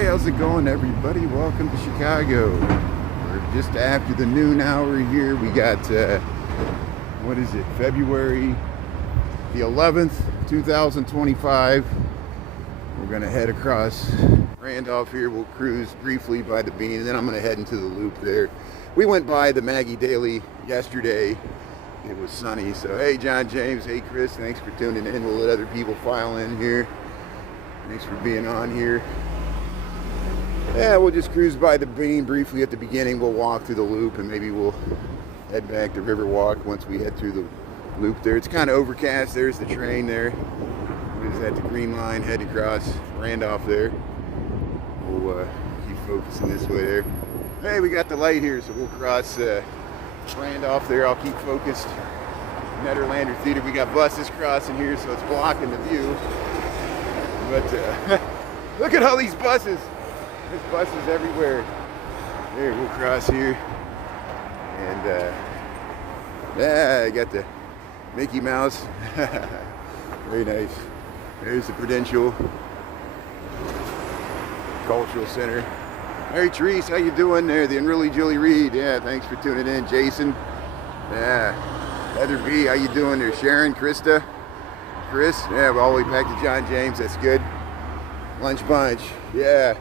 Hey, how's it going, everybody? Welcome to Chicago. We're just after the noon hour here. We got, what is it, February the 11th, 2025. We're going to head across Randolph here. We'll cruise briefly by the Bean, and then I'm going to head into the loop there. We went by the Maggie Daily yesterday. It was sunny, so hey, John James, hey, Chris, thanks for tuning in. We'll let other people file in here. Thanks for being on here. Yeah, we'll just cruise by the Bean briefly at the beginning. We'll walk through the loop, and maybe we'll head back to Riverwalk once we head through the loop there. It's kind of overcast. There's the train there. What is that, the green line heading across Randolph there. We'll keep focusing this way there. Hey, we got the light here, so we'll cross Randolph there. I'll keep focused. Netherlander Theater. We got buses crossing here, so it's blocking the view. But look at all these buses. There's buses everywhere. There, we'll cross here. And yeah, I got the Mickey Mouse. Very nice. There's the Prudential Cultural Center. Hey, Therese, how you doing there? The Unruly Julie Reed. Yeah, thanks for tuning in. Jason. Yeah. Heather B, how you doing there? Sharon, Krista, Chris. Yeah, we're all the way back to John James. That's good. Lunch bunch. Yeah.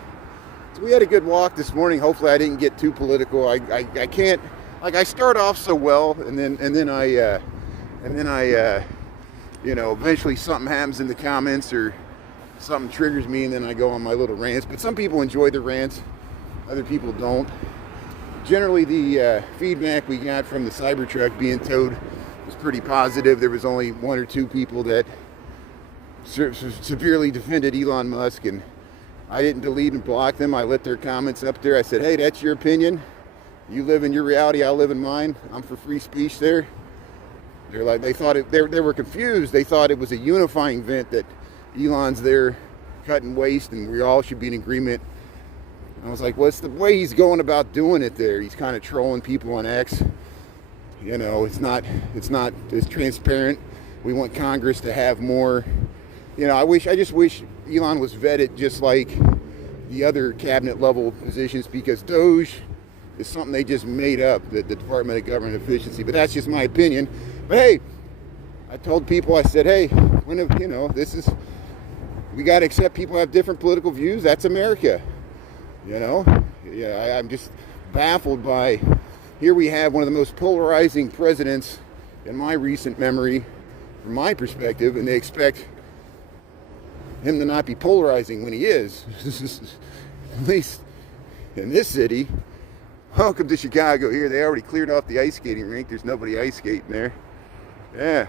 So we had a good walk this morning. Hopefully I didn't get too political. I can't, like, I start off so well, and then I you know, eventually something happens in the comments or something triggers me, and then I go on my little rants. But some people enjoy the rants, other people don't. Generally, the feedback we got from the Cybertruck being towed was pretty positive. There was only one or two people that severely defended Elon Musk, and I didn't delete and block them. I let their comments up there. I said, hey, that's your opinion. You live in your reality, I live in mine. I'm for free speech there. They're like, they thought they were confused. They thought it was a unifying event, that Elon's there cutting waste and we all should be in agreement. I was like, what's the way he's going about doing it there? He's kind of trolling people on X. You know, it's not as transparent. We want Congress to have more. You know, I just wish Elon was vetted just like the other cabinet level positions, because Doge is something they just made up, the Department of Government Efficiency. But that's just my opinion. But hey, I told people, I said, hey, you know, we got to accept people have different political views. That's America. You know, yeah, I'm just baffled by, here we have one of the most polarizing presidents in my recent memory, from my perspective, and they expect him to not be polarizing when he is. At least in this city. Welcome to Chicago here. They already cleared off the ice skating rink. There's nobody ice skating there. Yeah.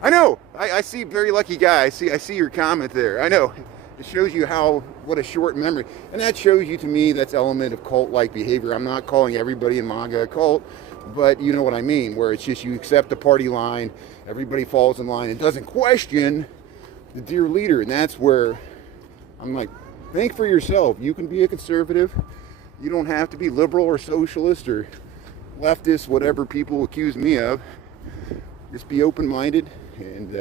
I know. I see, very lucky guy. I see your comment there. I know. It shows you what a short memory. And that shows you, to me, that's element of cult-like behavior. I'm not calling everybody in MAGA a cult, but you know what I mean, where it's just you accept the party line, everybody falls in line and doesn't question the dear leader. And that's where I'm like, think for yourself. You can be a conservative. You don't have to be liberal or socialist or leftist, whatever people accuse me of. Just be open-minded, and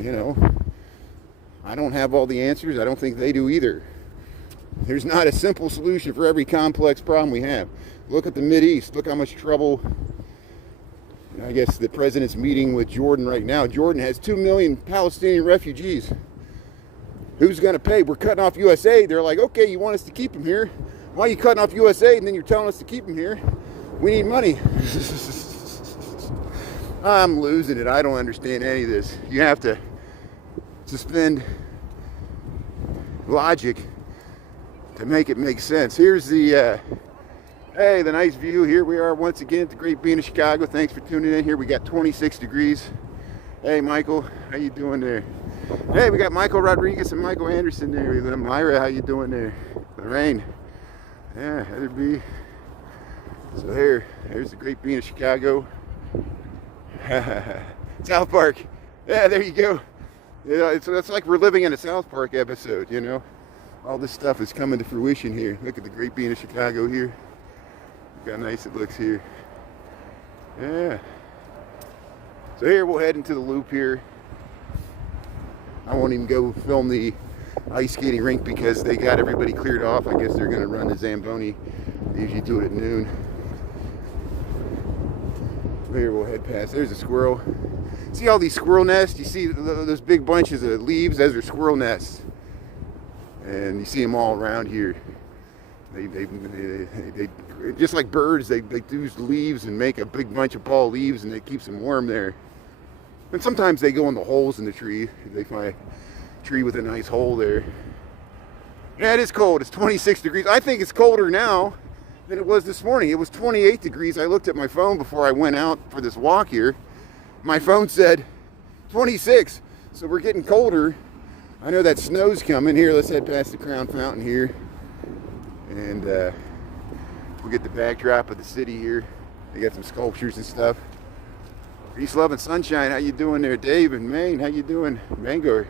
you know, I don't have all the answers. I don't think they do either. There's not a simple solution for every complex problem we have. Look at the Mideast. Look how much trouble. I guess the president's meeting with Jordan right now. Jordan has 2 million Palestinian refugees. Who's going to pay? We're cutting off USA. They're like, okay, you want us to keep them here. Why are you cutting off USA and then you're telling us to keep them here? We need money. I'm losing it. I don't understand any of this. You have to suspend logic to make it make sense. Here's the, hey, the nice view. Here we are once again at the Great Bean of Chicago. Thanks for tuning in here. We got 26 degrees. Hey, Michael, how you doing there? Hey, we got Michael Rodriguez and Michael Anderson there. Myra, how you doing there? Lorraine. Yeah, Heather B. So there's the Great Bean of Chicago. South Park. Yeah, there you go. You know, it's like we're living in a South Park episode, you know. All this stuff is coming to fruition here. Look at the Great Bean of Chicago here. Look how nice it looks here. Yeah. So here we'll head into the loop here. I won't even go film the ice skating rink because they got everybody cleared off. I guess they're going to run the Zamboni. They usually do it at noon. Here, we'll head past. There's a squirrel. See all these squirrel nests? You see those big bunches of leaves? Those are squirrel nests. And you see them all around here. They just like birds, they use leaves and make a big bunch of ball leaves, and it keeps them warm there. And sometimes they go in the holes in the tree. They find a tree with a nice hole there. Yeah, it is cold. It's 26 degrees. I think it's colder now than it was this morning. It was 28 degrees. I looked at my phone before I went out for this walk here. My phone said 26, so we're getting colder. I know that snow's coming. Here, let's head past the Crown Fountain here. And we'll get the backdrop of the city here. They got some sculptures and stuff. East Love and Sunshine, how you doing there? Dave in Maine, how you doing? Bangor.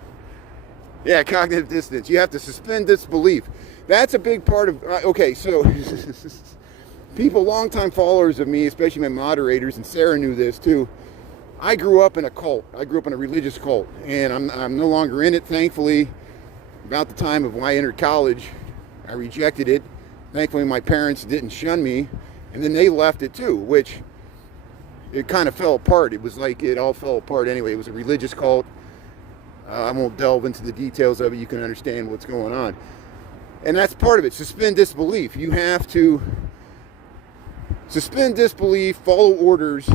Yeah, cognitive dissonance. You have to suspend disbelief. That's a big part of, okay, so people, longtime followers of me, especially my moderators, and Sarah knew this too. I grew up in a cult. I grew up in a religious cult, and I'm no longer in it, thankfully. About the time of when I entered college, I rejected it. Thankfully, my parents didn't shun me, and then they left it too, which it kind of fell apart. It was like it all fell apart anyway. It was a religious cult. I won't delve into the details of it. You can understand what's going on. And that's part of it. Suspend disbelief. You have to suspend disbelief, follow orders,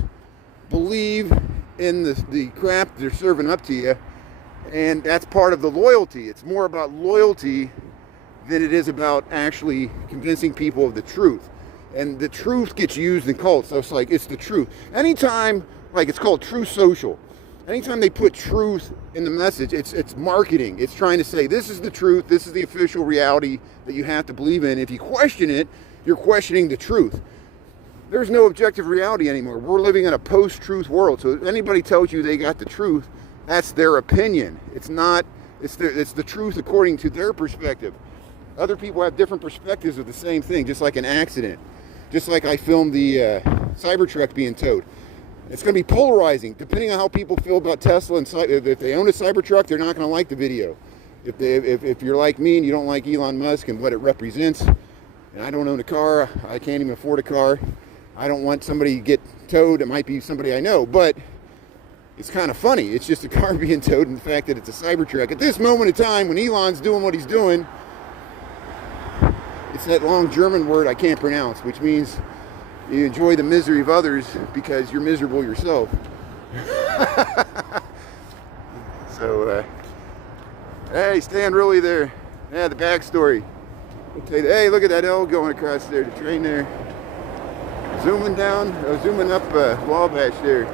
believe in the crap they're serving up to you, and that's part of the loyalty. It's more about loyalty than it is about actually convincing people of the truth. And the truth gets used in cults. So it's like, it's the truth. Anytime, like, it's called Truth Social. Anytime they put truth in the message, it's marketing. It's trying to say, this is the truth, this is the official reality that you have to believe in. If you question it, you're questioning the truth. There's no objective reality anymore. We're living in a post-truth world. So if anybody tells you they got the truth, that's their opinion. It's not, it's the truth according to their perspective. Other people have different perspectives of the same thing, just like an accident. Just like I filmed the Cybertruck being towed. It's going to be polarizing, depending on how people feel about Tesla. And if they own a Cybertruck, they're not going to like the video. If you're like me and you don't like Elon Musk and what it represents, and I don't own a car, I can't even afford a car, I don't want somebody to get towed. It might be somebody I know, but it's kind of funny. It's just a car being towed, and the fact that it's a Cybertruck. At this moment in time, when Elon's doing what he's doing, it's that long German word I can't pronounce, which means you enjoy the misery of others because you're miserable yourself. So, hey, Stan Rulli there. Yeah, the backstory. Hey, look at that L going across there, the train there. Zooming up Wabash there.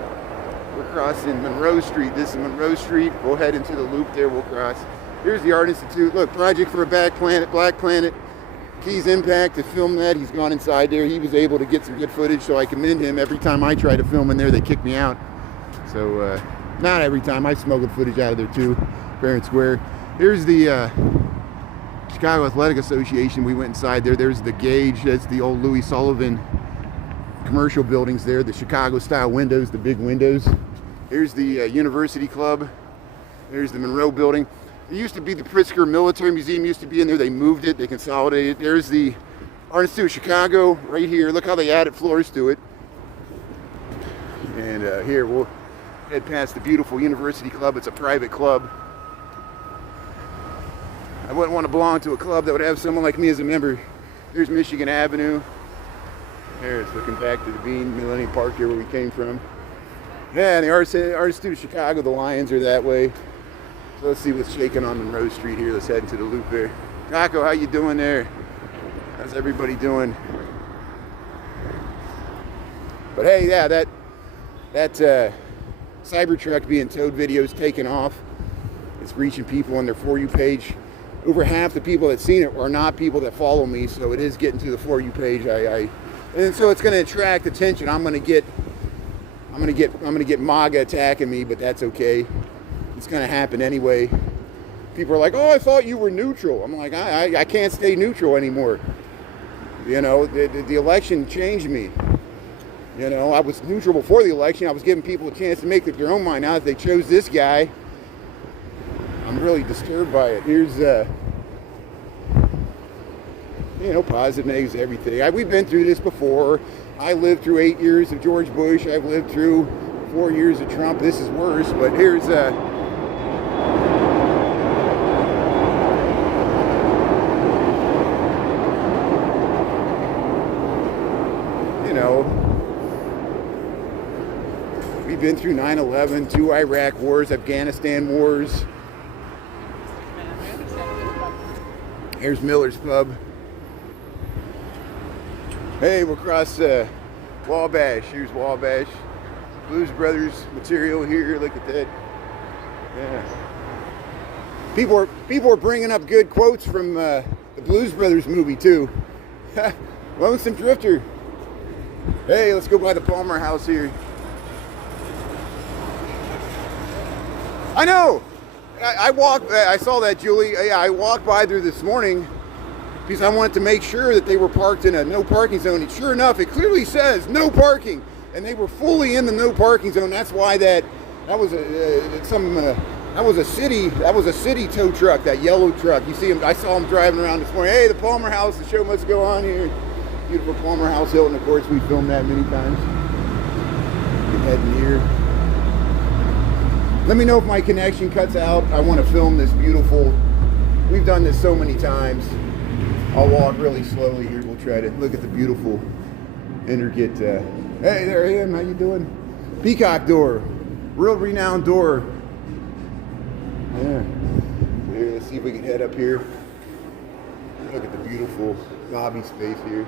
We're crossing Monroe Street. This is Monroe Street. We'll head into the loop there. We'll cross. Here's the Art Institute. Look, Project for a Black Planet. Keys Impact to film that. He's gone inside there. He was able to get some good footage, so I commend him. Every time I try to film in there, they kick me out. So, not every time. I smuggled footage out of there too, fair and square. Here's the Chicago Athletic Association. We went inside there. There's the Gauge. That's the old Louis Sullivan commercial buildings there. The Chicago-style windows, the big windows. Here's the University Club. There's the Monroe Building. It used to be the Pritzker Military Museum, used to be in there. They moved it, they consolidated. There's the Art Institute of Chicago right here. Look how they added floors to it. And here we'll head past the beautiful University Club. It's a private club. I wouldn't want to belong to a club that would have someone like me as a member. Here's Michigan Avenue. There's looking back to the Bean Millennium Park here where we came from. Yeah, and the Art Institute of Chicago, the Lions are that way. So let's see what's shaking on Monroe Street here. Let's head into the loop there. Taco, how you doing there? How's everybody doing? But hey, yeah, that Cybertruck being towed video is taking off. It's reaching people on their For You page. Over half the people that seen it are not people that follow me, so it is getting to the For You page. And so it's going to attract attention. I'm going to get MAGA attacking me, but that's okay. It's going to happen anyway. People are like, oh, I thought you were neutral. I'm like, I can't stay neutral anymore. You know, the election changed me. You know, I was neutral before the election. I was giving people a chance to make up their own mind. Now that they chose this guy, I'm I'm really disturbed by it. Here's, you know, positive, negatives, everything. We've been through this before. I lived through 8 years of George Bush. I've lived through 4 years of Trump. This is worse, but here's, you know, we've been through 9/11, 2 Iraq wars, Afghanistan wars. Here's Miller's Pub. Hey, we'll cross Wabash. Here's Wabash. Blues Brothers material here. Look at that. Yeah. People are bringing up good quotes from the Blues Brothers movie too. Lonesome Drifter. Hey, let's go by the Palmer House here. I know. I saw that, Julie. Yeah, I walked by there this morning because I wanted to make sure that they were parked in a no parking zone. And sure enough, it clearly says no parking, and they were fully in the no parking zone. That's why that was a city tow truck, that yellow truck. You see him? I saw him driving around this morning. Hey, the Palmer House. The show must go on here. Beautiful Palmer House, Hilton. Of course, we filmed that many times. Get heading here. Let me know if my connection cuts out. I want to film this beautiful. We've done this so many times. I'll walk really slowly here. We'll try to look at the beautiful, intricate. Hey there, Ian. How you doing? Peacock door, real renowned door. Yeah. Here, let's see if we can head up here. Look at the beautiful lobby space here.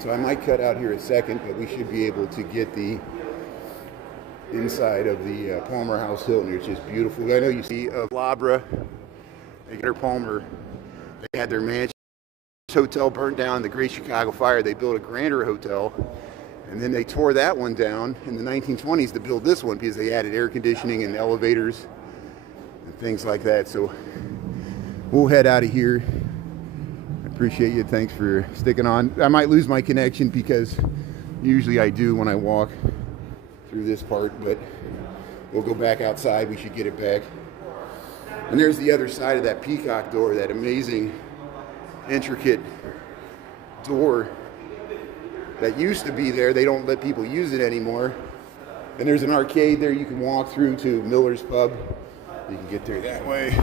So I might cut out here a second, but we should be able to get the inside of the Palmer House Hilton, which is beautiful. I know you see Labra, they got their Palmer, they had their mansion hotel burnt down in the Great Chicago Fire. They built a grander hotel, and then they tore that one down in the 1920s to build this one because they added air conditioning and elevators and things like that. So we'll head out of here. I appreciate you. Thanks for sticking on. I might lose my connection because usually I do when I walk through this part, but we'll go back outside. We should get it back. And there's the other side of that peacock door, that amazing, intricate door that used to be there. They don't let people use it anymore. And there's an arcade there you can walk through to Miller's Pub. You can get there that way.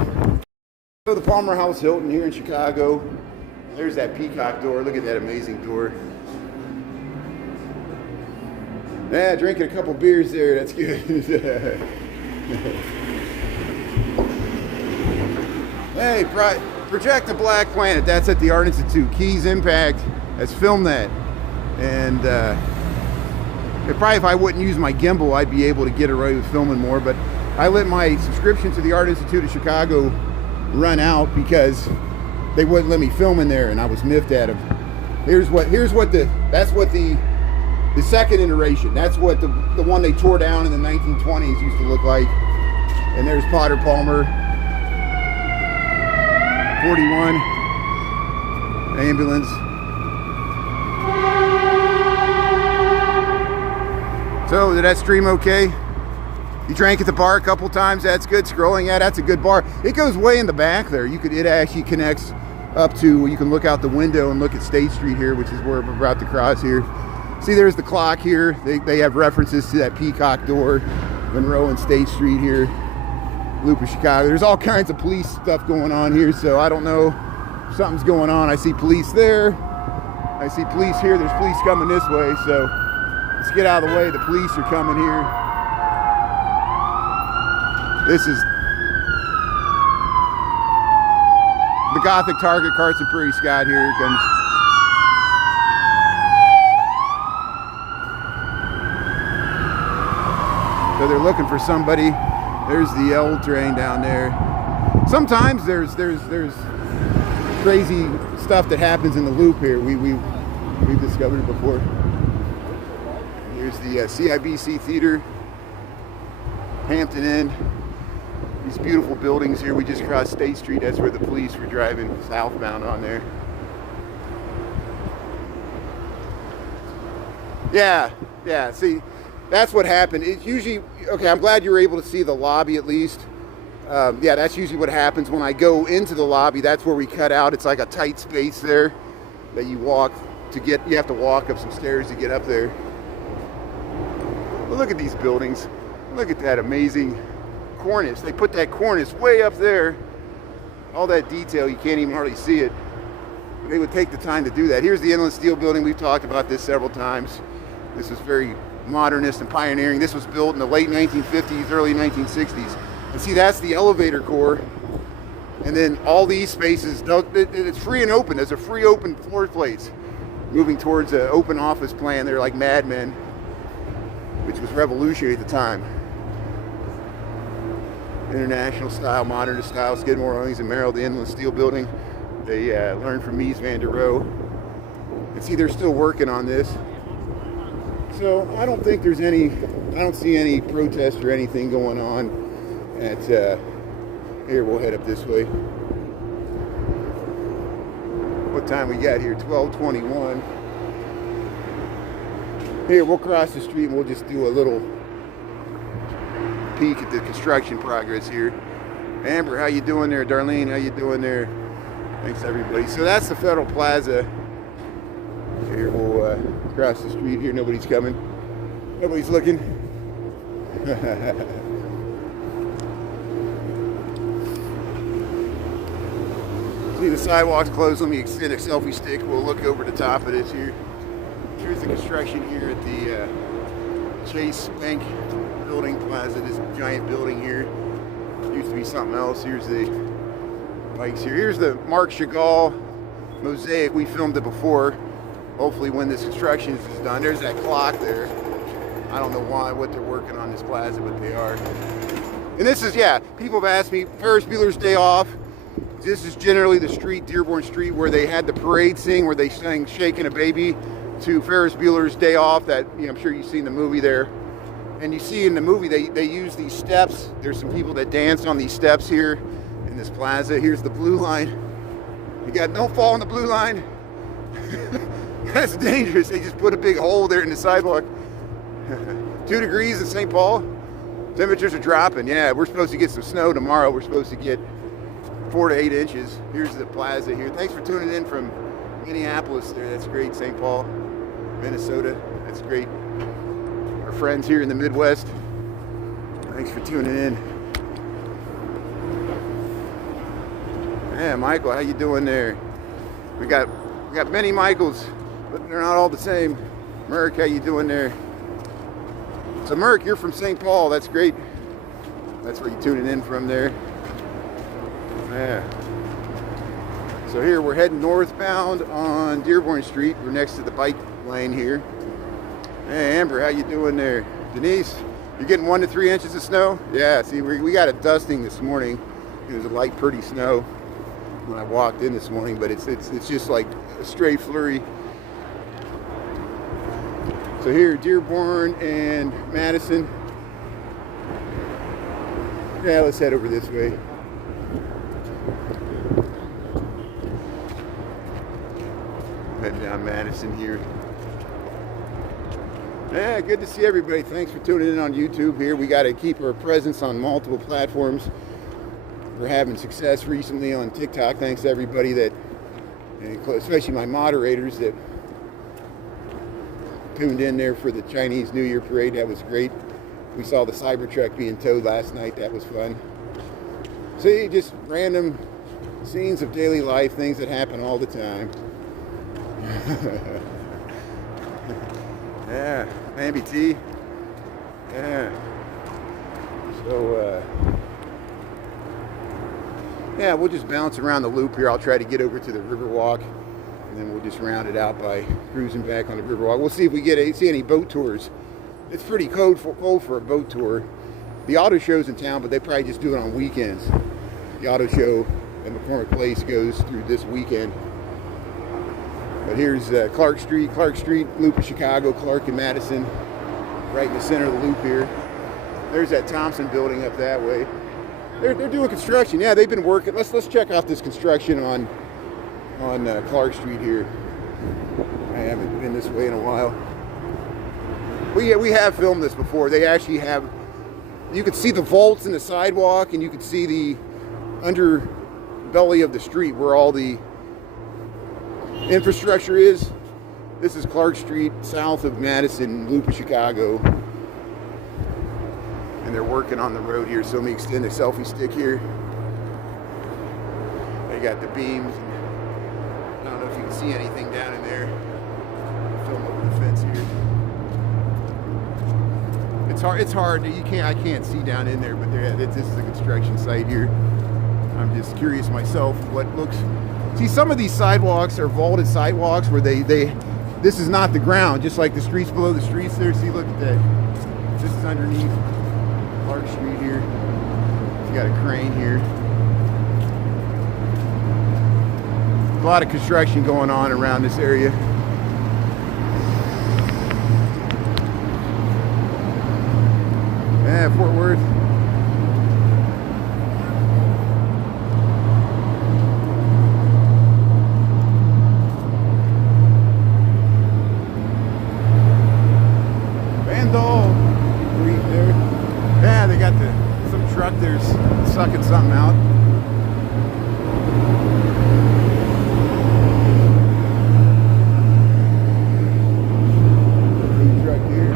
So the Palmer House Hilton here in Chicago. There's that peacock door. Look at that amazing door. Yeah, drinking a couple beers there. That's good. Hey, Project the Black Planet. That's at the Art Institute. Keys Impact has filmed that. And probably if I wouldn't use my gimbal, I'd be able to get away with filming more. But I let my subscription to the Art Institute of Chicago run out because they wouldn't let me film in there, and I was miffed at them. That's what the second iteration. That's what the one they tore down in the 1920s used to look like. And there's Potter Palmer 41 ambulance. So did that stream okay? You drank at the bar a couple times. That's good. Scrolling. Yeah, that's a good bar. It goes way in the back there. It actually connects up to. You can look out the window and look at State Street here, which is where we're about to cross here. See, there's the clock here. They have references to that peacock door, Monroe and State Street here, Loop of Chicago. There's all kinds of police stuff going on here, so I don't know. Something's going on. I see police there. I see police here. There's police coming this way, so let's get out of the way. The police are coming here. This is the Gothic Target, Carson Prairie Scott. Here it comes. So they're looking for somebody. There's the L train down there. Sometimes there's crazy stuff that happens in the loop here. We've discovered it before. Here's the CIBC Theater, Hampton Inn. These beautiful buildings here. We just crossed State Street. That's where the police were driving southbound on there. Yeah. See, that's what happened. It's usually, okay, I'm glad you were able to see the lobby at least. Yeah, that's usually what happens when I go into the lobby. That's where we cut out. It's like a tight space there that you walk to get, you have to walk up some stairs to get up there. But look at these buildings. Look at that amazing cornice. They put that cornice way up there. All that detail, you can't even hardly see it. But they would take the time to do that. Here's the Inland Steel Building. We've talked about this several times. This is very modernist and pioneering. This was built in the late 1950s, early 1960s. And see, that's the elevator core. And then all these spaces, it's free and open. There's a free open floor plates moving towards an open office plan. They're like Mad Men, which was revolutionary at the time. International style, modernist style, Skidmore, Owings and Merrill, the Inland Steel Building. They learned from Mies van der Rohe. And see, they're still working on this. So I don't think there's any, I don't see any protest or anything going on at, here, we'll head up this way. What time we got here? 12:21. Here, we'll cross the street and we'll just do a little peek at the construction progress here. Amber, how you doing there? Darlene, how you doing there? Thanks everybody. So that's the Federal Plaza. Here, we'll cross the street here. Nobody's coming. Nobody's looking. See, the sidewalk's closed. Let me extend a selfie stick. We'll look over the top of this here. Here's the construction here at the Chase Bank Building Plaza, this giant building here. Used to be something else. Here's the bikes here. Here's the Marc Chagall mosaic. We filmed it before. Hopefully when this construction is done. There's that clock there. I don't know what they're working on this plaza, but they are. And this is, yeah, people have asked me, Ferris Bueller's Day Off. This is generally the street, Dearborn Street, where they had the parade scene where they sang Shaking a Baby to Ferris Bueller's Day Off. That, you know, I'm sure you've seen the movie there. And you see in the movie, they use these steps. There's some people that dance on these steps here in this plaza. Here's the blue line. You got, don't fall on the blue line. That's dangerous. They just put a big hole there in the sidewalk. 2 degrees in St. Paul. Temperatures are dropping. Yeah, we're supposed to get some snow tomorrow. We're supposed to get 4 to 8 inches. Here's the plaza here. Thanks for tuning in from Minneapolis there. That's great. St. Paul, Minnesota. That's great. Our friends here in the Midwest. Thanks for tuning in. Yeah, Michael, how you doing there? We got many Michaels, but they're not all the same. Merck, how you doing there? So Merck, you're from St. Paul. That's great. That's where you're tuning in from there. Yeah. So here we're heading northbound on Dearborn Street. We're next to the bike lane here. Hey Amber, how you doing there? Denise, you're getting 1 to 3 inches of snow? Yeah, see, we got a dusting this morning. It was a light, pretty snow when I walked in this morning, but it's just like a stray flurry. So here, Dearborn and Madison. Yeah, let's head over this way. Head down Madison here. Yeah, good to see everybody. Thanks for tuning in on YouTube here. We got to keep our presence on multiple platforms. We're having success recently on TikTok. Thanks to everybody that, especially my moderators that tuned in there for the Chinese New Year parade. That was great. We saw the Cybertruck being towed last night. That was fun. See, just random scenes of daily life, things that happen all the time. Yeah, Bambi T. Yeah. So, yeah, we'll just bounce around the loop here. I'll try to get over to the Riverwalk, and then we'll just round it out by cruising back on the Riverwalk. We'll see if we see any boat tours. It's pretty cold for a boat tour. The auto show's in town, but they probably just do it on weekends. The auto show at McCormick Place goes through this weekend. But here's Clark Street, loop of Chicago, Clark and Madison, right in the center of the loop here. There's that Thompson building up that way. They're doing construction. Yeah, they've been working. Let's check out this construction on Clark Street here. I haven't been this way in a while. We have filmed this before. They actually have, you could see the vaults in the sidewalk, and you could see the underbelly of the street where all the infrastructure is. This is Clark Street, south of Madison, Loop of Chicago. And they're working on the road here, so let me extend the selfie stick here. They got the beams. I don't know if you can see anything down in there. Film over the fence here. It's hard. I can't see down in there, but this is a construction site here. I'm just curious myself what looks. See, some of these sidewalks are vaulted sidewalks where this is not the ground, just like the streets below the streets there. See, look at that. This is underneath Clark Street here. You got a crane here. A lot of construction going on around this area. Yeah, Fort Worth. Yeah, they got some truck there's sucking something out. Big truck here.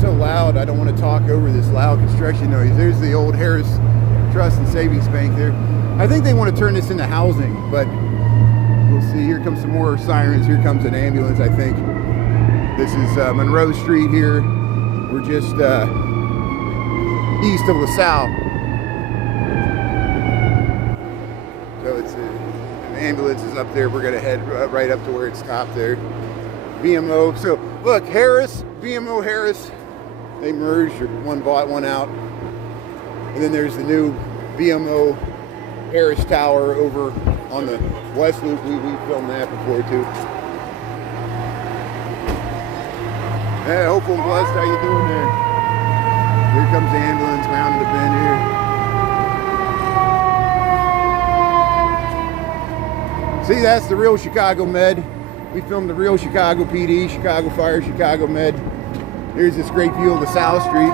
So loud, I don't want to talk over this loud construction noise. There's the old Harris Trust and Savings Bank there. I think they want to turn this into housing, but we'll see. Here comes some more sirens. Here comes an ambulance, I think. This is Monroe Street here. We're just east of LaSalle. So it's an ambulance is up there. We're going to head right up to where it stopped there. BMO. So look, Harris, BMO Harris, they merged, or one bought one out. And then there's the new BMO Harris Tower over on the West Loop. We filmed that before too. Hey, hopeful and blessed. How you doing there? Here comes the ambulance round the bend here. See, that's the real Chicago Med. We filmed the real Chicago PD, Chicago Fire, Chicago Med. Here's this great view of LaSalle Street.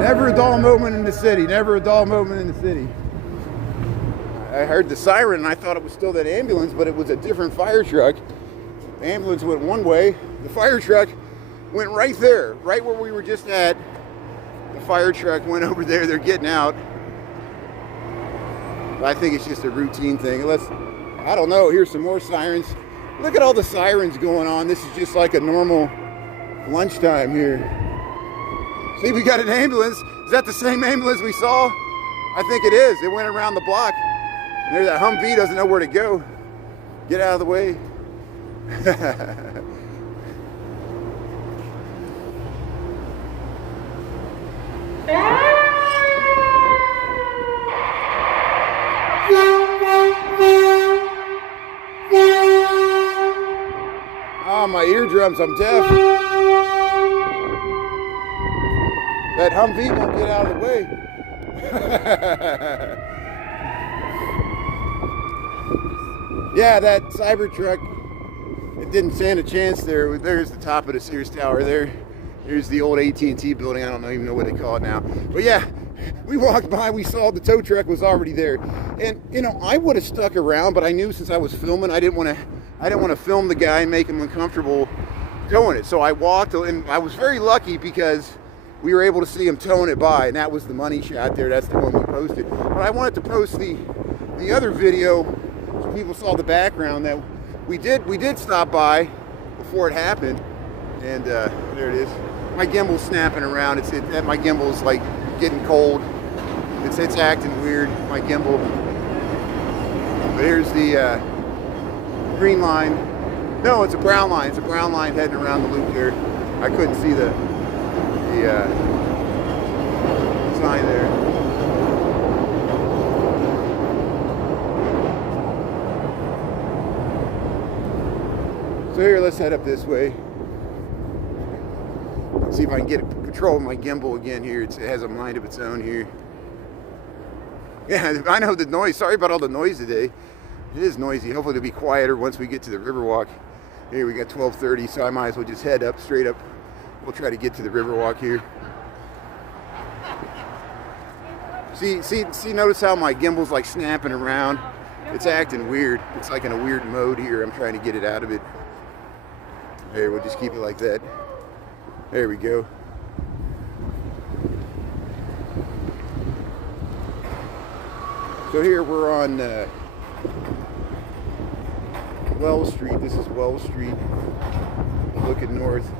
Never a dull moment in the city. Never a dull moment in the city. I heard the siren and I thought it was still that ambulance, but it was a different fire truck. The ambulance went one way. The fire truck went right there, right where we were just at. The fire truck went over there. They're getting out. I think it's just a routine thing. I don't know. Here's some more sirens. Look at all the sirens going on. This is just like a normal lunchtime here. See, we got an ambulance. Is that the same ambulance we saw? I think it is. It went around the block. And there's that Humvee, doesn't know where to go. Get out of the way. Oh, my eardrums, I'm deaf. That Humvee won't get out of the way. Yeah, that Cybertruck, it didn't stand a chance there. There's the top of the Sears Tower there. Here's the old AT&T building. I don't even know what they call it now. But yeah, we walked by, we saw the tow truck was already there. And, you know, I would have stuck around, but I knew since I was filming, I didn't want to film the guy and make him uncomfortable towing it. So I walked, and I was very lucky because we were able to see him towing it by, and that was the money shot there. That's the one we posted. But I wanted to post the other video so people saw the background that we did stop by before it happened. And there it is. My gimbal's snapping around. My gimbal's like getting cold. It's acting weird, my gimbal. But here's the green line. No, it's a brown line. It's a brown line heading around the loop there. I couldn't see the sign there. So here, let's head up this way. See if I can get control of my gimbal again here. It has a mind of its own here. Yeah, I know the noise. Sorry about all the noise today. It is noisy. Hopefully it'll be quieter once we get to the Riverwalk. Here we got 12:30, so I might as well just head up, straight up. We'll try to get to the Riverwalk here. See, notice how my gimbal's like snapping around? It's acting weird. It's like in a weird mode here. I'm trying to get it out of it. There, we'll just keep it like that. There we go. So here we're on Wells Street. This is Wells Street. Looking north.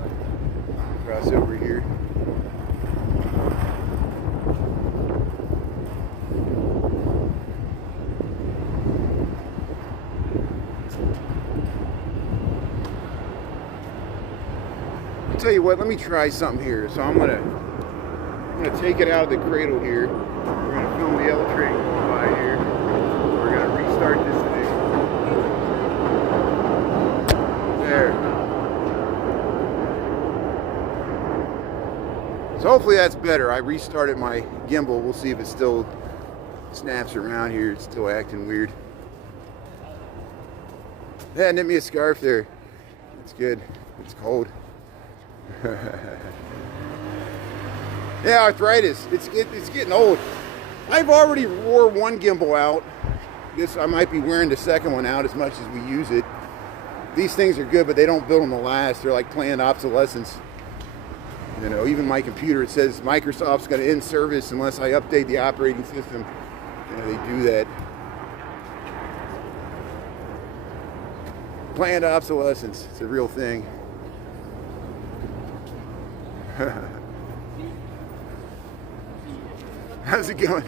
Cross over here. I'll tell you what, let me try something here. So I'm gonna take it out of the cradle here. We're gonna film the L train going by here. We're gonna restart this thing. There. So hopefully that's better. I restarted my gimbal. We'll see if it still snaps around here. It's still acting weird. Yeah, knit me a scarf there. It's good. It's cold. Yeah, arthritis. It's getting old. I've already wore one gimbal out. I might be wearing the second one out as much as we use it. These things are good, but they don't build them to last. They're like planned obsolescence. You know, even my computer, it says Microsoft's going to end service unless I update the operating system. You know, they do that. Planned obsolescence. It's a real thing. How's it going?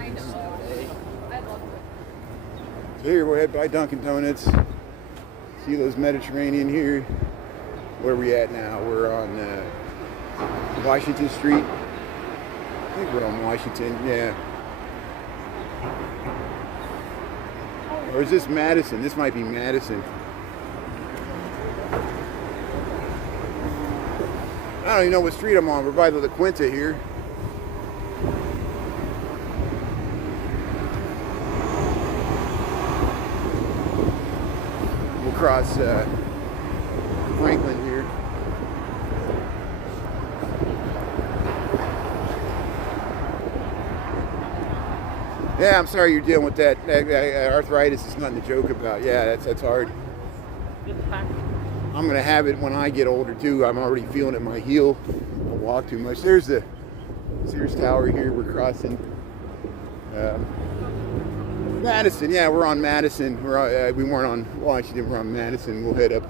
I know. I love it. So here we're headed by Dunkin' Donuts. See those Mediterranean here. Where are we at now? We're on Washington Street. I think we're on Washington, yeah. Or is this Madison? This might be Madison. I don't even know what street I'm on. We're by the La Quinta here. We'll cross Franklin here. Yeah, I'm sorry you're dealing with that. Arthritis is nothing to joke about. Yeah, that's hard. I'm gonna have it when I get older too. I'm already feeling it in my heel. I walk too much. There's the Sears Tower here. We're crossing Madison. Yeah, we're on Madison. We weren't on Washington. We're on Madison. We'll head up.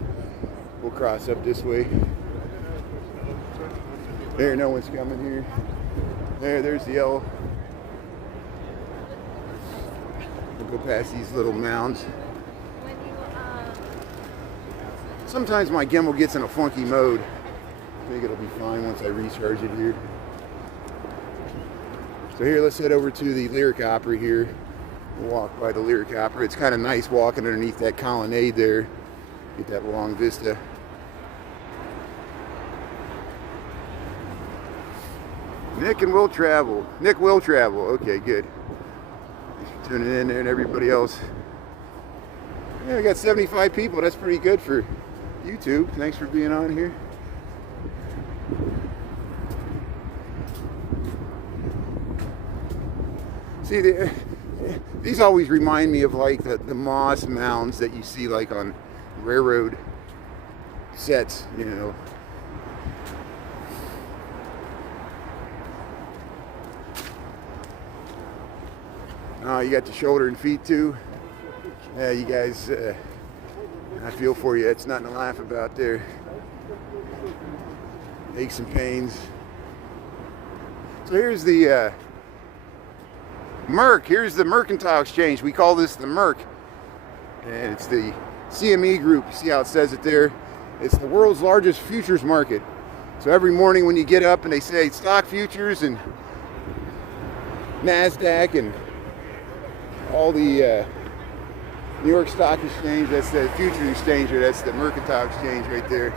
We'll cross up this way. There, no one's coming here. There's the L. We'll go past these little mounds. Sometimes my gimbal gets in a funky mode. I think it'll be fine once I recharge it here. So here, let's head over to the Lyric Opera here. We'll walk by the Lyric Opera. It's kind of nice walking underneath that colonnade there. Get that long vista. Nick and will travel. Nick will travel. Okay, good. Thanks for tuning in there and everybody else. Yeah, we got 75 people. That's pretty good for YouTube. Thanks for being on here. See, these always remind me of like the moss mounds that you see like on railroad sets, you know. Oh, you got the shoulder and feet too. Yeah, you guys, I feel for you. It's nothing to laugh about there. Aches and pains. So here's the Merc. Here's the Mercantile Exchange. We call this the Merc. And it's the CME Group. You see how it says it there? It's the world's largest futures market. So every morning when you get up and they say stock futures and NASDAQ and all the New York Stock Exchange, that's the Futures Exchange, or that's the Mercantile Exchange right there.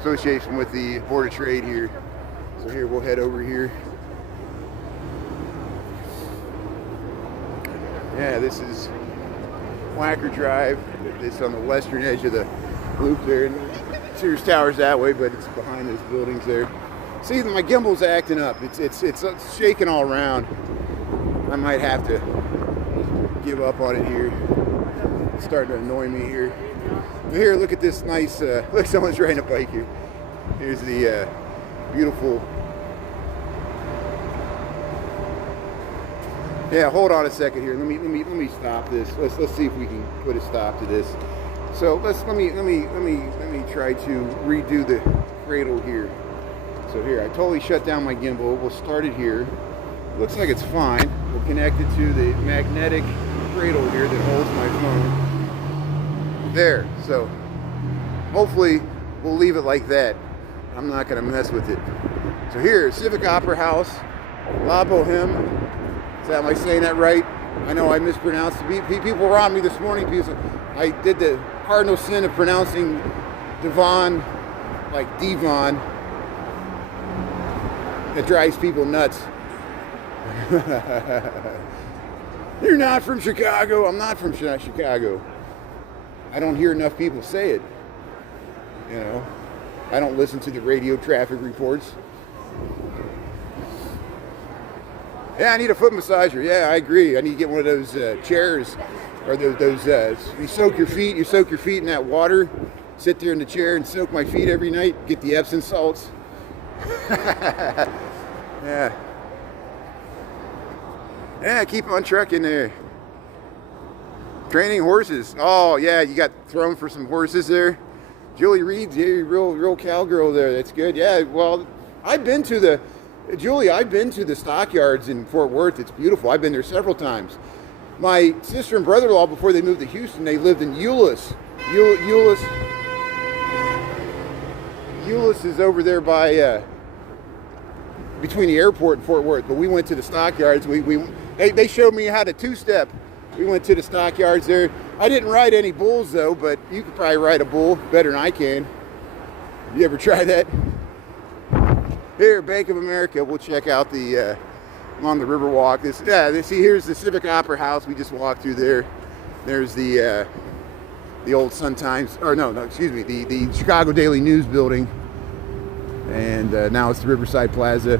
Association with the Board of Trade here. So here, we'll head over here. Yeah, this is Wacker Drive. It's on the western edge of the loop there. And Sears Tower's that way, but it's behind those buildings there. See, my gimbal's acting up. It's shaking all around. I might have to give up on it here. It's starting to annoy me here. But here, look at this nice, look, someone's riding a bike here. Here's the beautiful, yeah, hold on a second here. Let me stop this. Let's see if we can put a stop to this. So let me try to redo the cradle here. So here, I totally shut down my gimbal. We'll start it here. Looks like it's fine. We'll connect it to the magnetic cradle here that holds my phone. There, so hopefully we'll leave it like that. I'm not gonna mess with it. So here, Civic Opera House, La Boheme. Am I saying that right? I know I mispronounced it. People were on me this morning because I did the cardinal sin of pronouncing Devon like Devon. It drives people nuts. You're not from Chicago. I'm not from Chicago. I don't hear enough people say it. You know, I don't listen to the radio traffic reports. Yeah, I need a foot massager. Yeah, I agree. I need to get one of those chairs, or those you soak your feet in that water, sit there in the chair and soak my feet every night, get the Epsom salts. Yeah. Yeah, keep on trucking there. Training horses. Oh yeah, you got thrown for some horses there. Julie Reed's real cowgirl there. That's good. Yeah, well, I've been to the stockyards in Fort Worth. It's beautiful. I've been there several times. My sister and brother-in-law, before they moved to Houston, they lived in Euless. Euless is over there by between the airport and Fort Worth. But we went to the stockyards. They showed me how to two-step. We went to the stockyards there. I didn't ride any bulls though, but you could probably ride a bull better than I can. You ever try that? Here, Bank of America. We'll check out the on the Riverwalk. See, here's the Civic Opera House. We just walked through there. There's the old Sun-Times, or no, excuse me, the Chicago Daily News building. And now it's the Riverside Plaza.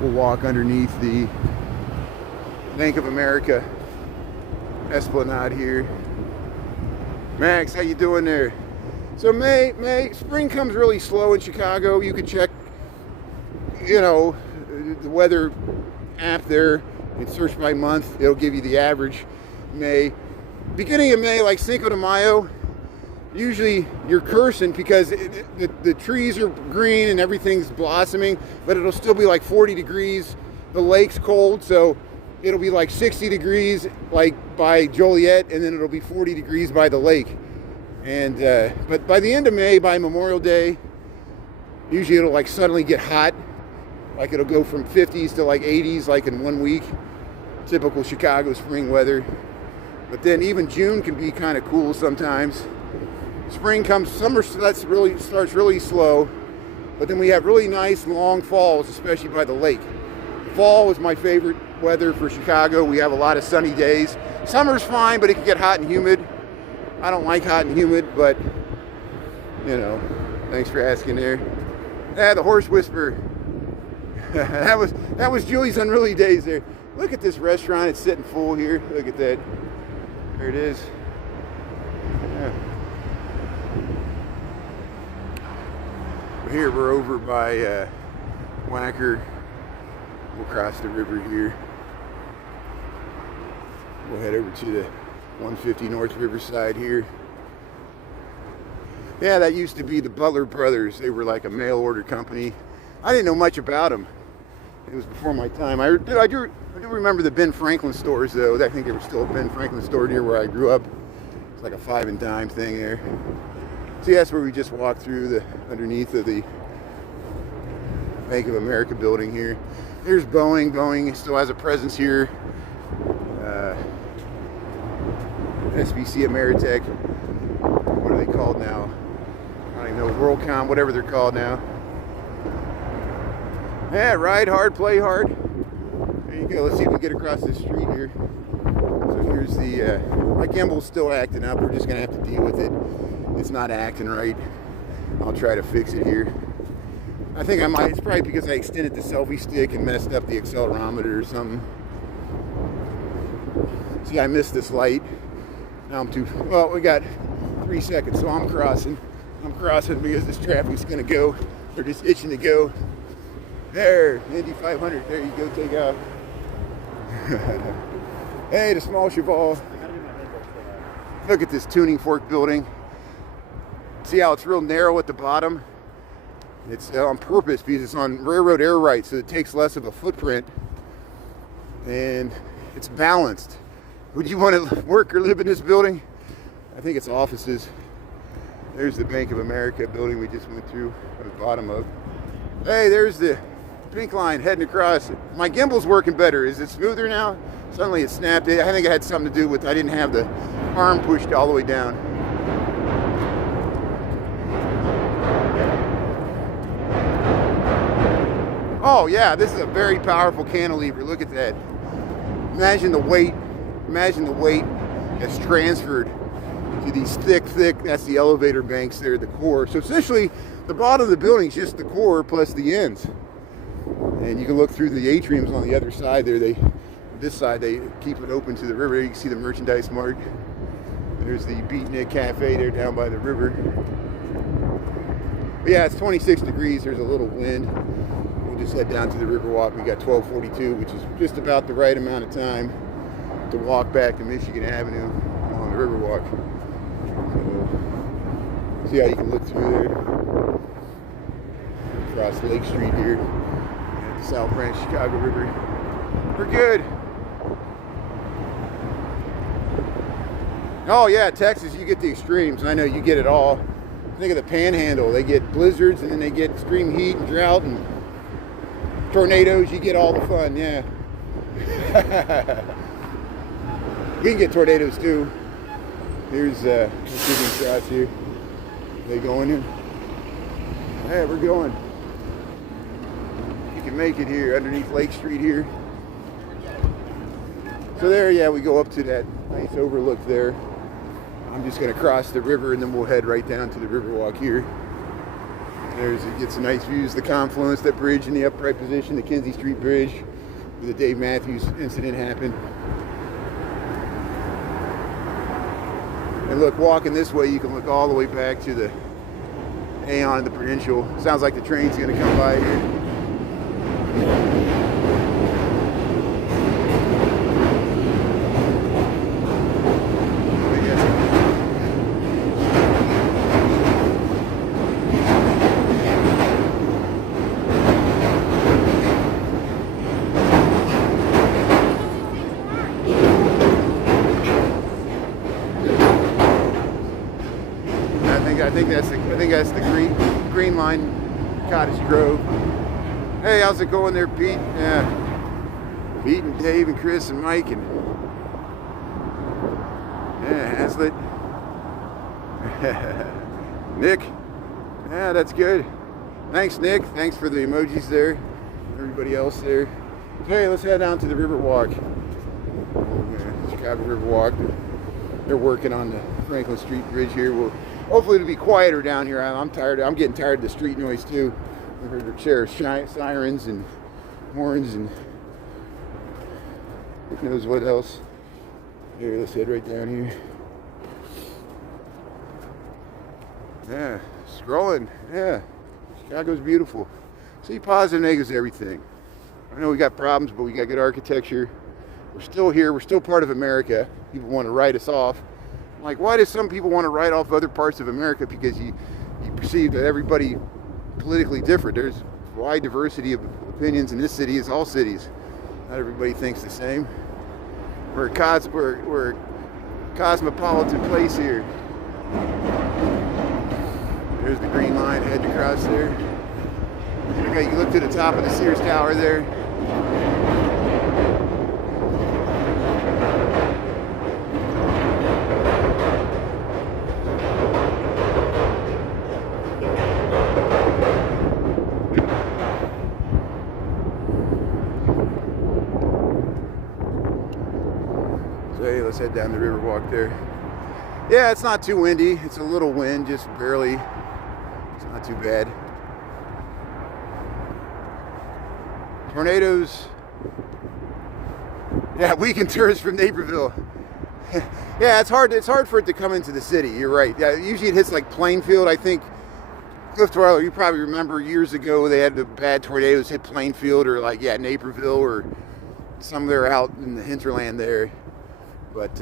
We'll walk underneath the Bank of America Esplanade here. Max, how you doing there? So May, spring comes really slow in Chicago. You can check, you know, the weather app there and search by month. It'll give you the average May. Beginning of May, like Cinco de Mayo, usually you're cursing because the trees are green and everything's blossoming, but it'll still be like 40 degrees. The lake's cold, so it'll be like 60 degrees like by Joliet, and then it'll be 40 degrees by the lake. And but by the end of May, by Memorial Day, usually it'll like suddenly get hot. Like it'll go from 50s to like 80s like in 1 week. Typical Chicago spring weather. But then even June can be kind of cool sometimes. Spring comes, summer starts really slow. But then we have really nice long falls, especially by the lake. Fall is my favorite weather for Chicago. We have a lot of sunny days. Summer's fine, but it can get hot and humid. I don't like hot and humid, but you know, thanks for asking there. Yeah, the horse whisperer. that was Julie's unruly days there. Look at this restaurant, it's sitting full here. Look at that. There it is. Yeah. Here we're over by Wacker. We'll cross the river here. We'll head over to the 150 North Riverside here. Yeah, that used to be the Butler Brothers. They were like a mail order company. I didn't know much about them. It was before my time. I do remember the Ben Franklin stores though. I think there was still a Ben Franklin store near where I grew up. It's like a 5 and dime thing there. See, that's where we just walked through the underneath of the Bank of America building here. There's Boeing. Boeing still has a presence here. SBC Ameritech. What are they called now? I don't even know. WorldCom, whatever they're called now. Yeah, ride hard, play hard. There you go. Let's see if we can get across this street here. So here's the, my gimbal's still acting up. We're just gonna have to deal with it. It's not acting right. I'll try to fix it here. I think I might, it's probably because I extended the selfie stick and messed up the accelerometer or something. See, I missed this light. Now I'm too, well, we got 3 seconds, so I'm crossing. I'm crossing because this traffic's gonna go. They're just itching to go. There, Indy 500, there you go, take off. Hey, the small cheval. Look at this tuning fork building. See how it's real narrow at the bottom? It's on purpose because it's on railroad air rights, so it takes less of a footprint. And it's balanced. Would you want to work or live in this building? I think it's offices. There's the Bank of America building we just went through at the bottom of. Hey, there's the pink line heading across. My gimbal's working better. Is it smoother now? Suddenly it snapped. I think it had something to do with I didn't have the arm pushed all the way down. Oh yeah, this is a very powerful cantilever. Look at that. Imagine the weight. Imagine the weight that's transferred to these thick, that's the elevator banks there, the core. So essentially, the bottom of the building is just the core plus the ends. And you can look through the atriums on the other side there. This side, they keep it open to the river. You can see the merchandise mart. There's the Beatnik Cafe there down by the river. But yeah, it's 26 degrees. There's a little wind. We'll just head down to the Riverwalk. We got 12:42, which is just about the right amount of time to walk back to Michigan Avenue on the Riverwalk. So, see how you can look through there. Across Lake Street here at the South Branch Chicago River. We're good. Oh yeah, Texas, you get the extremes. I know you get it all. Think of the Panhandle. They get blizzards and then they get extreme heat and drought and tornadoes. You get all the fun, yeah. We can get tornadoes too. Here's shooting shots here. They going in? Yeah, we're going. You can make it here underneath Lake Street here. So there, yeah, we go up to that nice overlook there. I'm just going to cross the river and then we'll head right down to the Riverwalk here. There's, it gets some nice views, the confluence, that bridge in the upright position, the Kinsey Street Bridge, where the Dave Matthews incident happened. And look, walking this way, you can look all the way back to the Aon and the Prudential. Sounds like the train's going to come by here. I think that's the green line, Cottage Grove. Hey, how's it going there, Pete? Yeah, Pete and Dave and Chris and Mike and yeah, Hazlitt. Nick. Yeah, that's good. Thanks, Nick. Thanks for the emojis there. Everybody else there. Hey, let's head down to the Riverwalk. Chicago Riverwalk. They're working on the Franklin Street Bridge here. Hopefully it'll be quieter down here. I'm tired. I'm getting tired of the street noise too. I heard their share of sirens and horns and who knows what else. Here, let's head right down here. Yeah, scrolling. Yeah, Chicago's beautiful. See, positive, negatives, everything. I know we got problems, but we got good architecture. We're still here. We're still part of America. People want to write us off. Like, why do some people want to write off other parts of America? Because you perceive that everybody politically different. There's a wide diversity of opinions in this city, as all cities. Not everybody thinks the same. We're a cosmopolitan place here. There's the green line heading across there. Okay, you look to the top of the Sears Tower there. Let's head down the Riverwalk there. Yeah, it's not too windy. It's a little wind, just barely. It's not too bad. Tornadoes. Yeah, weekend tourists from Naperville. Yeah, it's hard for it to come into the city. You're right. Yeah, usually it hits like Plainfield. I think Cliff Dweller, you probably remember years ago they had the bad tornadoes hit Plainfield or like Naperville or somewhere out in the hinterland there. But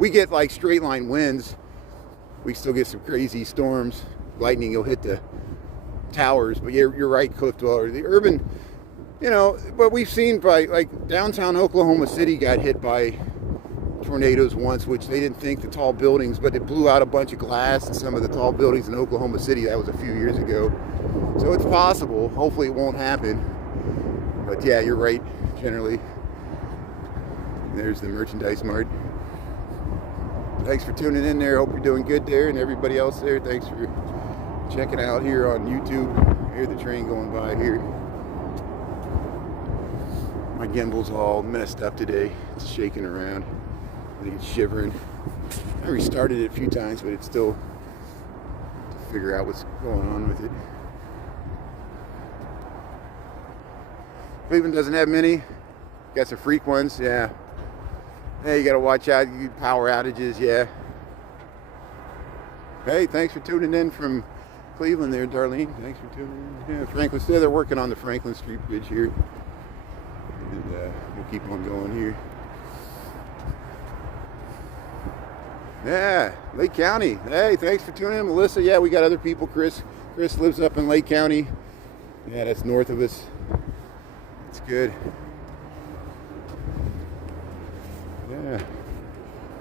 we get like straight line winds. We still get some crazy storms. Lightning will hit the towers. But you're right, Cliff Dweller. The urban, but we've seen by like downtown Oklahoma City got hit by tornadoes once, which they didn't think the tall buildings, but it blew out a bunch of glass in some of the tall buildings in Oklahoma City. That was a few years ago. So it's possible. Hopefully it won't happen. But yeah, you're right, generally. There's the merchandise mart. Thanks for tuning in there. Hope you're doing good there, and everybody else there. Thanks for checking out here on YouTube. Hear the train going by here. My gimbal's all messed up today. It's shaking around. I think it's shivering. I restarted it a few times, but it's still to figure out what's going on with it. Cleveland doesn't have many. Got some freak ones, yeah. Hey, you gotta watch out. You get power outages, yeah. Hey, thanks for tuning in from Cleveland there, Darlene. Thanks for tuning in. Yeah, Franklin, they're working on the Franklin Street Bridge here. And we'll keep on going here. Yeah, Lake County. Hey, thanks for tuning in, Melissa. Yeah, we got other people. Chris lives up in Lake County. Yeah, that's north of us. It's good. Yeah,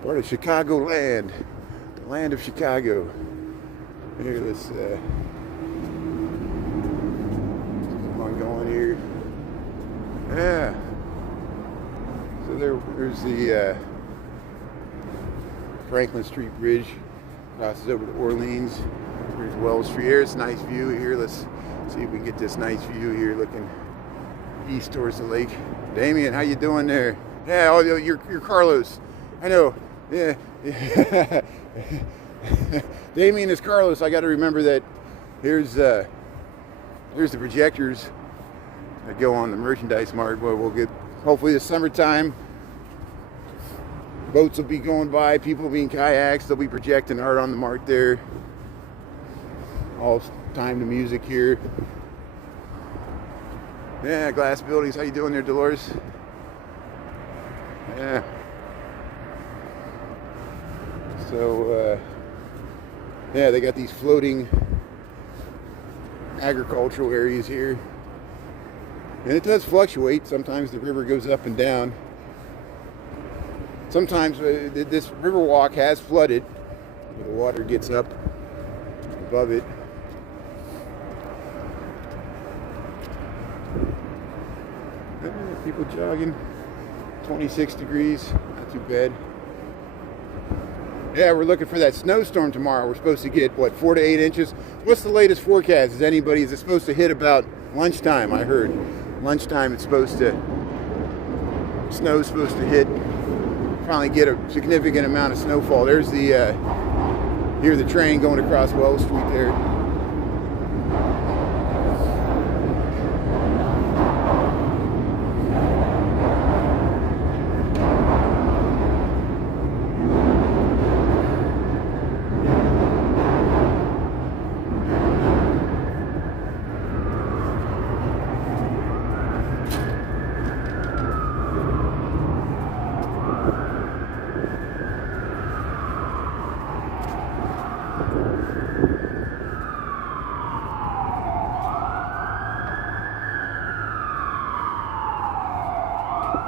part of Chicago land, the land of Chicago. Here, let's keep on going here. Yeah. So there's the Franklin Street Bridge, crosses over to Orleans. There's Wells Street. Here's a nice view here. Let's see if we can get this nice view here, looking east towards the lake. Damien, how you doing there? Yeah, oh, you're Carlos. I know. Yeah. Damien is Carlos. I got to remember that. Here's the projectors that go on the merchandise mart. Well, we'll get hopefully this summertime. Boats will be going by. People will be in kayaks. They'll be projecting art on the mart there. All time to music here. Yeah, glass buildings. How you doing there, Dolores? Yeah. So, yeah, they got these floating agricultural areas here. And it does fluctuate. Sometimes the river goes up and down. Sometimes this Riverwalk has flooded. The water gets up above it. People jogging. 26 degrees, not too bad. Yeah, we're looking for that snowstorm tomorrow. We're supposed to get, 4 to 8 inches? What's the latest forecast? Is it supposed to hit about lunchtime, I heard. Lunchtime snow's supposed to hit. Finally get a significant amount of snowfall. There's hear the train going across Wells Street there.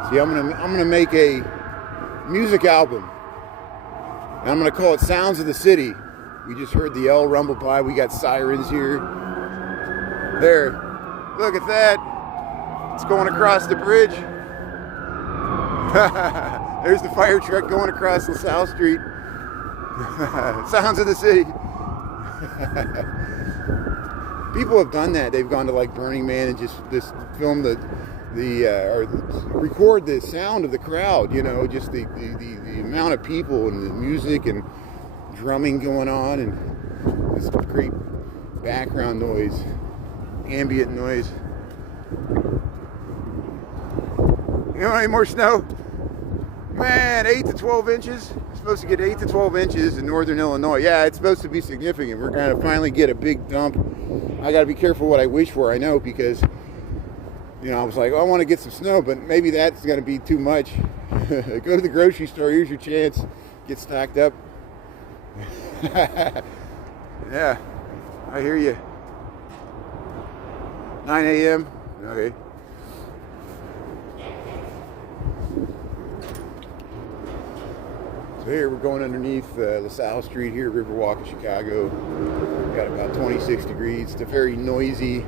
See, I'm gonna make a music album, and I'm gonna call it Sounds of the City. We just heard the L rumble by. We got sirens here. There, look at that. It's going across the bridge. There's the fire truck going across LaSalle Street. Sounds of the City. People have done that. They've gone to like Burning Man and just filmed the or record the sound of the crowd, you know, just the amount of people and the music and drumming going on and this great background noise, ambient noise. You know any more snow? Man, 8 to 12 inches. We're supposed to get 8 to 12 inches in northern Illinois. Yeah, it's supposed to be significant. We're going to finally get a big dump. I got to be careful what I wish for, I know, because, you know, I was like, oh, I want to get some snow, but maybe that's going to be too much. Go to the grocery store. Here's your chance. Get stocked up. Yeah, I hear you. 9 a.m. Okay. So here we're going underneath LaSalle Street here at Riverwalk in Chicago. Got about 26 degrees. It's a very noisy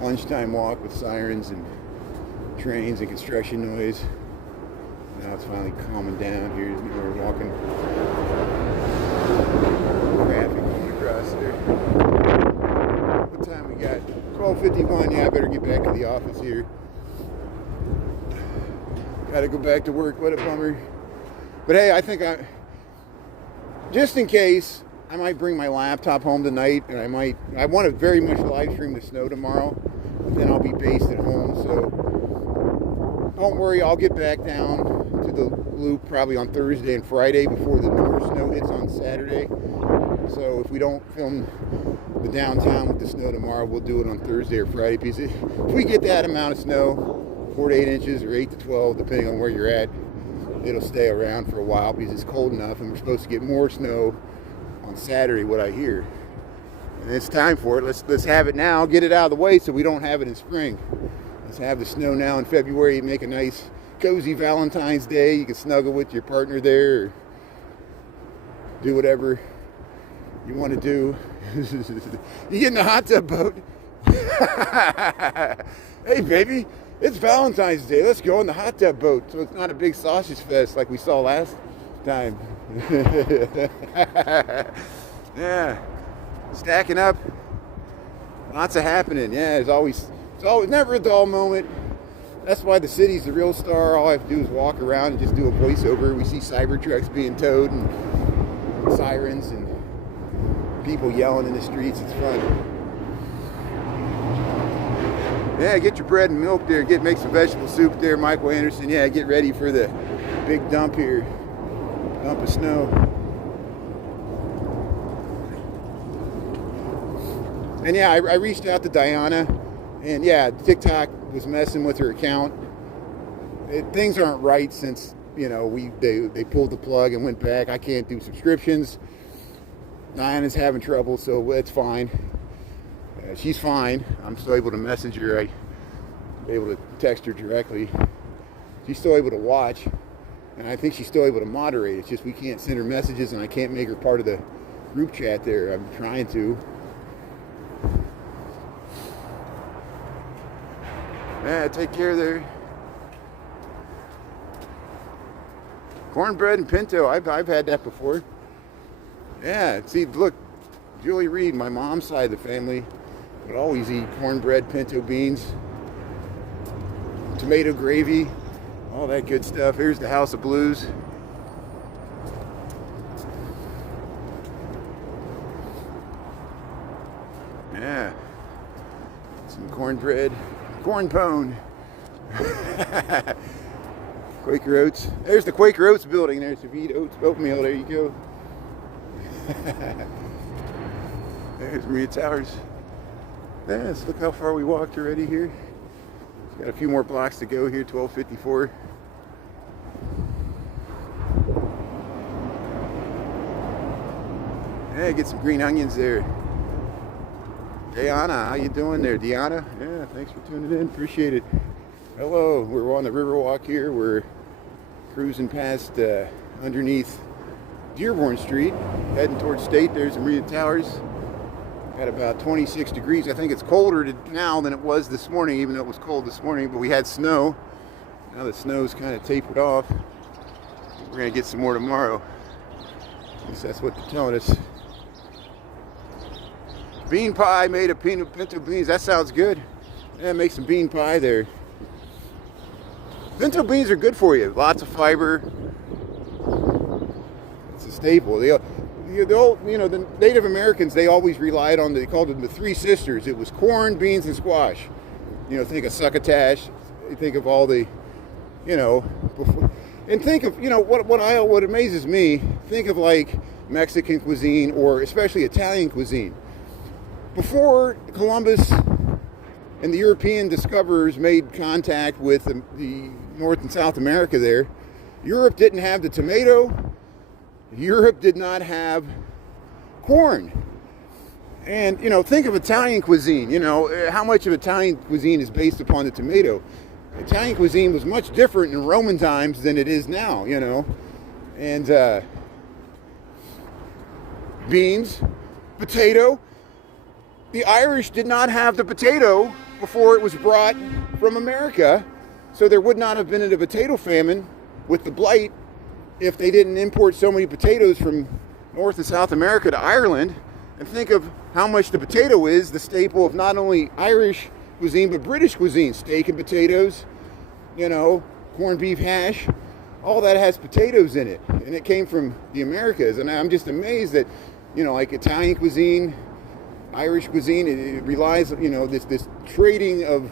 lunchtime walk with sirens and trains and construction noise. Now it's finally calming down here. We're walking. Traffic going across there. What time we got? 12:51. Yeah, I better get back to the office here. Gotta go back to work. What a bummer. But hey, I think just in case, I might bring my laptop home tonight, and I want to very much live stream the snow tomorrow, but then I'll be based at home, so don't worry, I'll get back down to the loop probably on Thursday and Friday before the more snow hits on Saturday. So if we don't film the downtown with the snow tomorrow, we'll do it on Thursday or Friday, because if we get that amount of snow, 4 to 8 inches or 8 to 12, depending on where you're at, it'll stay around for a while because it's cold enough, and we're supposed to get more snow on Saturday, what I hear. And it's time for it. Let's have it now, get it out of the way so we don't have it in spring. Let's have the snow now in February and make a nice cozy Valentine's Day. You can snuggle with your partner there or do whatever you want to do. You get in the hot tub boat. Hey baby, it's Valentine's Day. Let's go on the hot tub boat so it's not a big sausage fest like we saw last time. Yeah, stacking up. Lots of happening. Yeah, it's always never a dull moment. That's why the city's the real star. All I have to do is walk around and just do a voiceover. We see cyber trucks being towed and sirens and people yelling in the streets. It's fun. Yeah, get your bread and milk there. Make some vegetable soup there, Michael Anderson. Yeah, get ready for the big dump here. Dump of snow. And yeah, I reached out to Diana, and yeah, TikTok was messing with her account. Things aren't right since, you know, they pulled the plug and went back. I can't do subscriptions. Diana's having trouble, so it's fine. She's fine. I'm still able to message her. I'm able to text her directly. She's still able to watch, and I think she's still able to moderate. It's just we can't send her messages, and I can't make her part of the group chat there. I'm trying to. Yeah, take care there. Cornbread and pinto. I've had that before. Yeah, see, look, Julie Reed, my mom's side of the family, would always eat cornbread, pinto beans, tomato gravy, all that good stuff. Here's the House of Blues. Yeah, some cornbread, corn pone. Quaker Oats. There's the Quaker Oats building. There's the Vita Oats oatmeal. There you go. There's Maria Towers. Yes, look how far we walked already here. Got a few more blocks to go here, 12:54. Yeah, get some green onions there. Deanna, how you doing there, Deanna? Yeah, thanks for tuning in. Appreciate it. Hello, we're on the Riverwalk here. We're cruising past underneath Dearborn Street, heading towards State. There's Maria Towers. At about 26 degrees. I think it's colder now than it was this morning, even though it was cold this morning, but we had snow. Now the snow's kind of tapered off. We're going to get some more tomorrow. At least that's what they're telling us. Bean pie made of pinto beans. That sounds good. Yeah, make some bean pie there. Pinto beans are good for you. Lots of fiber. It's a staple. The Native Americans, they always relied on, they called them the three sisters. It was corn, beans, and squash. Think of succotash. Think of all the, and think of, what amazes me, think of like Mexican cuisine or especially Italian cuisine. Before Columbus and the European discoverers made contact with the North and South America there, Europe didn't have the tomato. Europe did not have corn. And, think of Italian cuisine. How much of Italian cuisine is based upon the tomato? Italian cuisine was much different in Roman times than it is now, And beans, potato. The Irish did not have the potato before it was brought from America, so there would not have been a potato famine with the blight if they didn't import so many potatoes from North and South America to Ireland. And think of how much the potato is the staple of not only Irish cuisine but British cuisine. Steak and potatoes, corned beef hash, all that has potatoes in it, and it came from the Americas. And I'm just amazed that like Italian cuisine, Irish cuisine, it relies, this trading of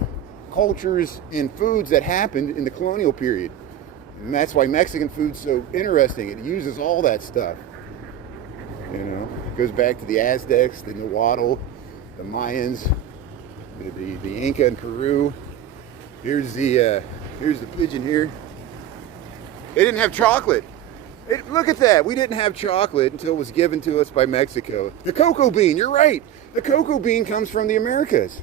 cultures and foods that happened in the colonial period. And that's why Mexican food's so interesting. It uses all that stuff. It goes back to the Aztecs, the Nahuatl, the Mayans, the Inca in Peru. Here's the pigeon here. They didn't have chocolate. Look at that. We didn't have chocolate until it was given to us by Mexico. The cocoa bean, you're right. The cocoa bean comes from the Americas.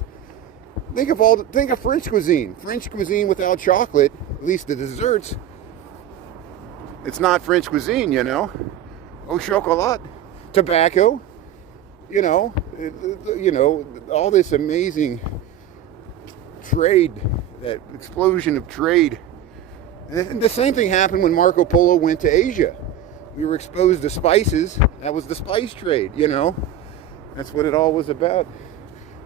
Think of French cuisine. French cuisine without chocolate, at least the desserts, it's not French cuisine, Au chocolat. Tobacco, all this amazing trade, that explosion of trade. And the same thing happened when Marco Polo went to Asia. We were exposed to spices. That was the spice trade, That's what it all was about.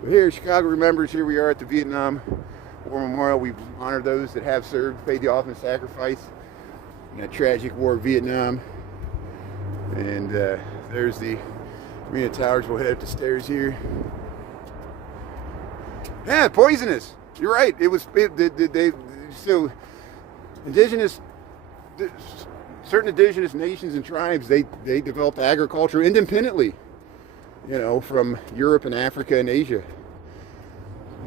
But here, Chicago Remembers, here we are at the Vietnam War Memorial. We honor those that have served, paid the ultimate sacrifice in that tragic war of Vietnam. And there's the Marina Towers. We'll head up the stairs here. Yeah, poisonous. You're right. It was so certain indigenous nations and tribes, they developed agriculture independently, from Europe and Africa and Asia.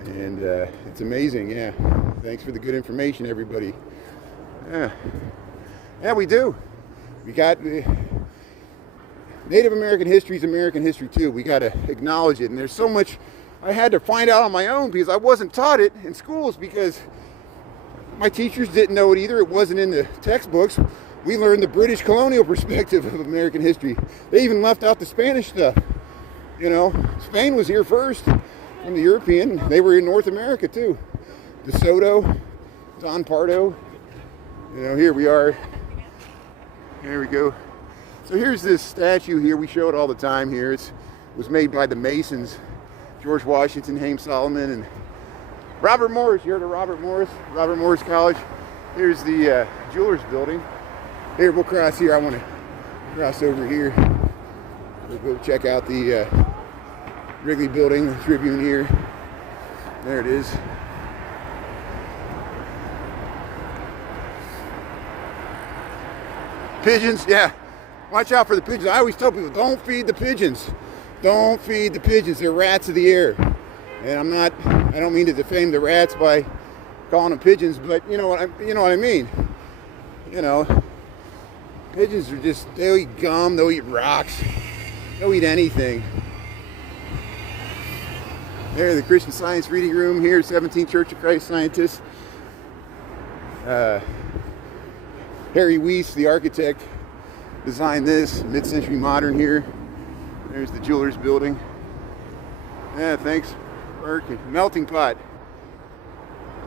And it's amazing. Yeah. Thanks for the good information, everybody. Yeah, we do. We got Native American history is American history too. We got to acknowledge it. And there's so much I had to find out on my own because I wasn't taught it in schools because my teachers didn't know it either. It wasn't in the textbooks. We learned the British colonial perspective of American history. They even left out the Spanish stuff. Spain was here first from the European. They were in North America too. De Soto, Don Pardo. Here we are. There we go. So here's this statue here. We show it all the time here. It was made by the Masons, George Washington, Haym Solomon, and Robert Morris. You heard of Robert Morris College. Here's the Jewelers Building. Here, we'll cross here. I want to cross over here. We'll go check out the Wrigley Building, the Tribune here. There it is. Pigeons, yeah. Watch out for the pigeons. I always tell people, don't feed the pigeons. Don't feed the pigeons. They're rats of the air. And I don't mean to defame the rats by calling them pigeons, but you know what I mean. Pigeons are they'll eat gum, they'll eat rocks, they'll eat anything. There, the Christian Science Reading Room here, 17th Church of Christ scientists. Harry Weiss, the architect, designed this, mid-century modern here. There's the Jewelers Building. Yeah, thanks, Mark. Melting pot.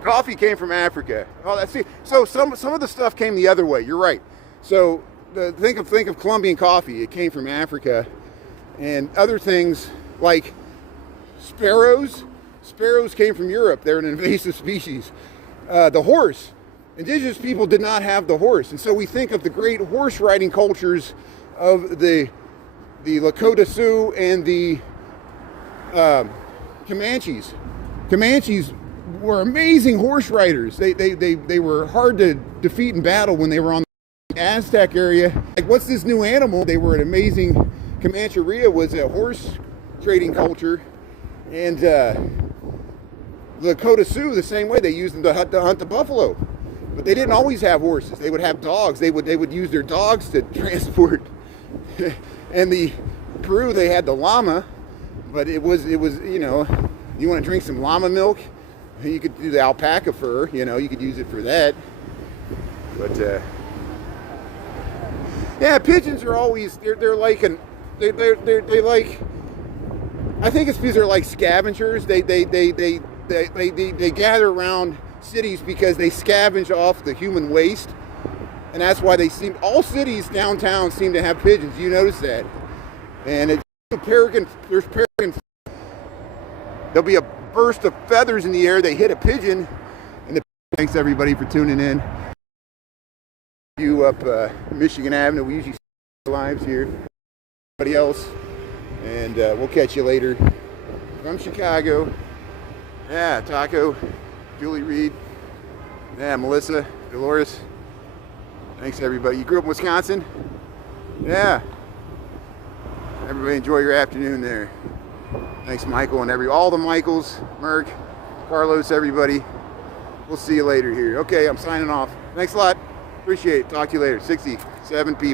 Coffee came from Africa. Oh, that's it. So some of the stuff came the other way. You're right. So think of Colombian coffee. It came from Africa, and other things like sparrows Sparrows came from Europe. They're an invasive species. The horse. Indigenous people did not have the horse. And so we think of the great horse riding cultures of the Lakota Sioux and the Comanches. Comanches were amazing horse riders. They were hard to defeat in battle when they were on the Aztec area. Like, what's this new animal? They were an amazing. Comancheria was a horse trading culture, and the Lakota Sioux the same way. They used them to hunt the buffalo, but they didn't always have horses. They would have dogs. They would use their dogs to transport. And the Peru, they had the llama, but it was you know, you want to drink some llama milk, you could do the alpaca fur. You know, you could use it for that. But yeah, pigeons are always they're like they like, I think it's because they're like scavengers. They gather around cities because they scavenge off the human waste, and that's why all cities downtown seem to have pigeons. You notice that? And it's there's peregrine. There'll be a burst of feathers in the air. They hit a pigeon, and thanks everybody for tuning in. You up Michigan Avenue. We usually see lives here. Everybody else, and we'll catch you later. From Chicago. Yeah, Taco, Julie Reed. Yeah, Melissa, Dolores. Thanks everybody. You grew up in Wisconsin? Yeah. Everybody enjoy your afternoon there. Thanks Michael and all the Michaels, Merck, Carlos, everybody. We'll see you later here. Okay, I'm signing off. Thanks a lot. Appreciate it. Talk to you later. 67 people.